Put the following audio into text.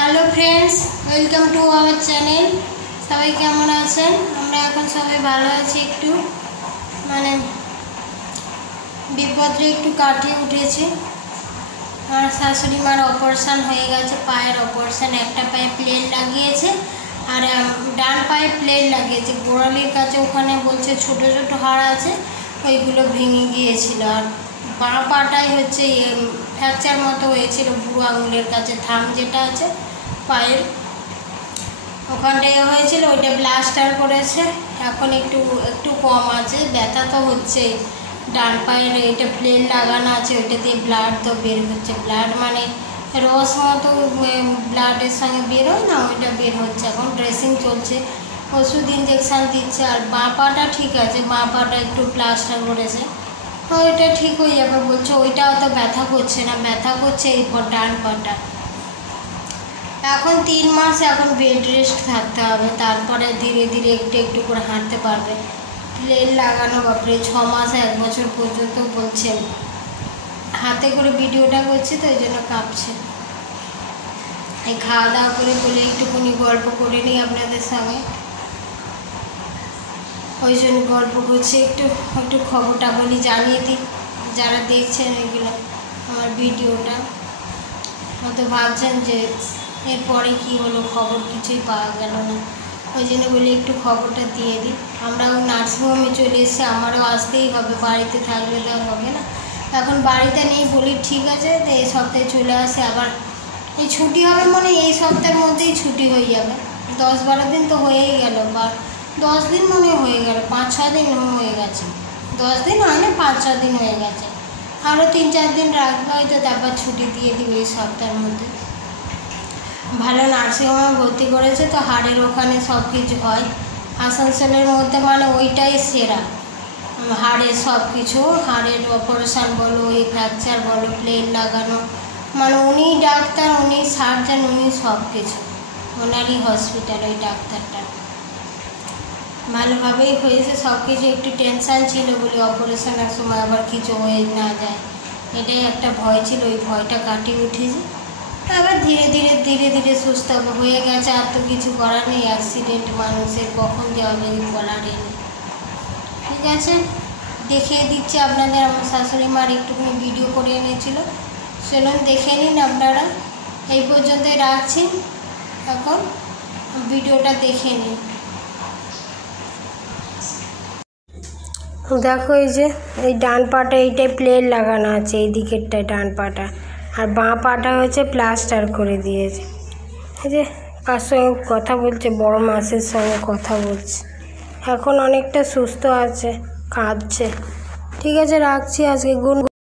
Hello friends, welcome to our channel. সবাই কেমন আছেন? আমরা এখন সবাই ভালো আছি। একটু বিপদে একটু কাটিয়ে উঠেছি। আমার শাশুড়ি মার অপারেশান হয়ে গেছে, পায়ের অপারেশান। একটা পায়ে প্লেট লাগিয়েছে আর ডান পায়ে প্লেট লাগিয়েছে। গোড়ালির কাছে ওখানে বলছে ছোট ছোট হাড় আছে, ওইগুলো ভেঙে গিয়েছিল। আর বাঁ পাটাই হচ্ছে ফ্র্যাকচার মতো হয়েছিল, বুড়ো আঙুলের কাছে থাম যেটা আছে পায়ের ওখানটায় হয়েছিল, ওইটা প্লাস্টার করেছে। এখন একটু কম আছে, ব্যথা তো হচ্ছেই। ডান পায়ের এটা প্লেট লাগানো আছে, ওইটা দিয়ে ব্লাড তো বের হচ্ছে। ব্লাড মানে রস মতো ব্লাডের সঙ্গে বের হয় না, ওইটা বের হচ্ছে। এখন ড্রেসিং চলছে, ওষুধ ইঞ্জেকশান দিচ্ছে। আর বাঁ পাটা ঠিক আছে, বাঁ পাটা একটু প্লাস্টার করেছে, ওইটা ঠিক হয়ে যাবে বলছে। ওইটাও তো ব্যথা করছে না, ব্যথা করছে এই ডান পাটা। এখন 3 মাস এখন বেড রেস্ট থাকতে হবে, তারপরে ধীরে ধীরে একটু একটু করে হাঁটতে পারবে। প্লেট লাগানো বাপরে 6 মাস 1 বছর পর্যন্ত বলছেন। হাতে করে ভিডিওটা করছে তো ওই জন্য কাঁপছে। এই খাওয়া দাওয়া করে বলে একটুখানি গল্প করে নিই আপনাদের সঙ্গে, ওই জন্য গল্প করছি। একটু খবরটা বলি, জানিয়ে দিই যারা দেখছেন ওইগুলো আমার ভিডিওটা। হয়তো ভাবছেন যে এরপরে কী হলো, খবর কিছুই পাওয়া গেল না, ওই জন্য বলি একটু খবরটা দিয়ে দিই। আমরাও নার্সিংহোমে চলে এসেছি, আমারও আসতেই হবে, বাড়িতে থাকলে তো হবে না। এখন বাড়িতে নেই বলি ঠিক আছে, তো এই সপ্তাহে চলে আসে। আবার এই ছুটি হবে মানে এই সপ্তাহের মধ্যেই ছুটি হয়ে যাবে। 10-12 দিন তো হয়েই গেল, বা 10 দিন মনে হয়ে গেল, 5-6 দিন হয়ে গেছে। 10 দিন হয় না, 5-6 দিন হয়ে গেছে। আরও 3-4 দিন রাখবে হয়তো, তারপর ছুটি দিয়ে দিবে এই সপ্তাহের মধ্যে। ভালো নার্সিংহোমে ভর্তি করেছে তো, হাড়ের ওখানে সব কিছু হয় আসানসোলের মধ্যে, মানে ওইটাই সেরা। হাড়ের সব কিছু, হাড়ের অপারেশান বলো, এই ফ্র্যাকচার বলো, প্লেট লাগানো, মানে উনিই ডাক্তার, উনি সার্জন, উনি সব কিছু, ওনারই হসপিটাল ওই ডাক্তারটা। ভালোভাবেই হয়েছে সব কিছু। একটু টেনশান ছিল বলে অপারেশনের সময় আবার কিছু হয়ে না যায়, এটাই একটা ভয় ছিল, ওই ভয়টা কাটিয়ে উঠেছি। আবার ধীরে ধীরে সুস্থ হয়ে গেছে। আর তো কিছু করার নেই, অ্যাক্সিডেন্ট মানুষের কখন যে হবে বলার নেই। ঠিক আছে, দেখিয়ে দিচ্ছি আপনাদের। আমার শাশুড়ি মার একটুখানি ভিডিও করে এনেছিল, চলুন দেখে নিন আপনারা। এই পর্যন্তই রাখছি, এখন ভিডিওটা দেখে নিন। দেখো এই যে এই ডান পাটা এইটাই প্লেট লাগানো আছে, এই দিকেরটায় ডান পাটা, আর বাঁ পাটা হচ্ছে প্লাস্টার করে দিয়েছে। এই যে কার সঙ্গে কথা বলছে, বড় মাসের সঙ্গে কথা বলছে। এখন অনেকটা সুস্থ আছে, কাঁদছে। ঠিক আছে, রাখছি আজকে। গুড